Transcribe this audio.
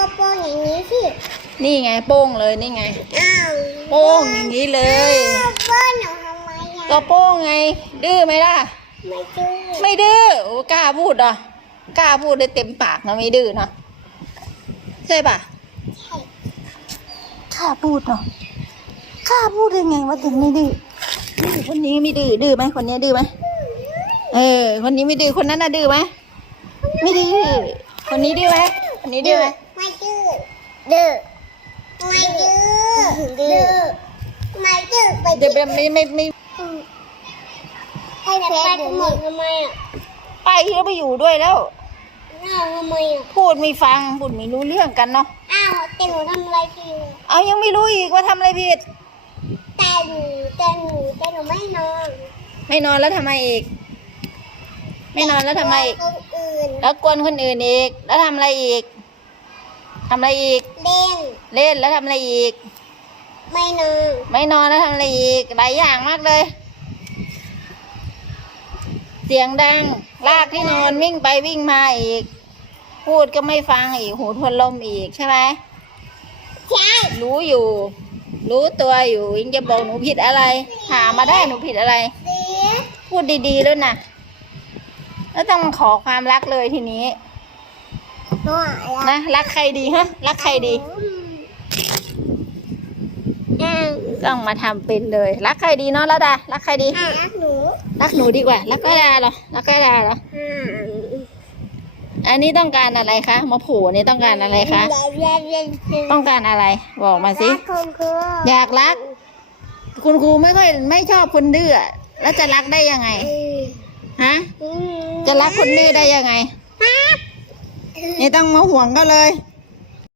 ก็โป้งอย่างนี้สินี่ไงโป้งเลยนี่ไง อ้าวโป้งอย่างนี้เลย อ้าวโป้งหนูทำไมอะก็โป้งไง ดื้อไหมล่ะ ไม่ดื้อไม่ดื้อโอ้กล้าพูดเหรอกล้าพูดได้เต็มปากนะไม่ดื้อเนาะใช่ปะใช่กล้าพูดเนาะกล้าพูดได้ไงว่าถึงไม่ดื้อนี่คนนี้ไม่ดื้อดื้อไหมคนนี้ดื้อไหมเออ คนนี้ไม่ดื้อคนนั้นน่ะดื้อไหมไม่ดื้อคนนี้ดื้อไหมคนนี้ดื้อไหมไม่ดื้อ ดื้อไม่ดื้อดื้อไม่ดื้อไปเดี๋ยวแบบไม่ไม่ไม่ให้แฟนหมดทำไมอะไปแล้วไปอยู่ด้วยแล้วอ้าวทำไมอะพูดไม่ฟังพูดไม่รู้เรื่องกันเนาะอ้าวแต่หนูทำอะไรผิดเอายังไม่รู้อีกว่าทำอะไรผิดแต่หนูแต่หนูแต่หนูไม่นอน ไม่นอนแล้วทำไมอีก ไม่นอนแล้วทำไมอีกคนอื่นแล้วกวนคนอื่นอีกแล้วทำอะไรอีก ทำอะไรอีก เล่น เล่นแล้วทำอะไรอีก ไม่นอนไม่นอนแล้วทำอะไรอีก หลายอย่างมากเลย เสียงดัง ลากที่นอนวิ่งไปวิ่งมาอีก พูดก็ไม่ฟังอีก หูทวนลมอีกใช่ไหมใช่รู้อยู่ รู้ตัวอยู่ยังจะบอกหนูผิดอะไร หามาได้หนูผิดอะไรเสียพูดดีๆด้วยนะแล้วต้องมาขอความรักเลยทีนี้ห นูอะไรนะรักใครดีฮะรักใครดีอ้าวต้องมาทำเป็นเลย รักใครดีเนาะระดารักใครดีอ้าวรักหนูรักหนูดีกว่า รักก็ดาเหรอรักก็ดาเหรออ่าอันนี้ต้องการอะไรคะมาโผูนี่ต้องการอะไรคะเรียนเรียนเรียนเรียนต้องการอะไร บอกมาสิรักคุณครูอยากรัก คุณครูไม่ค่อยไม่ชอบคนดื้อแล้วจะรักได้ยังไงอืมฮะอืมจะรักคนดื้อได้ยังไง นี่ต้องมาห่วงก็เลยอ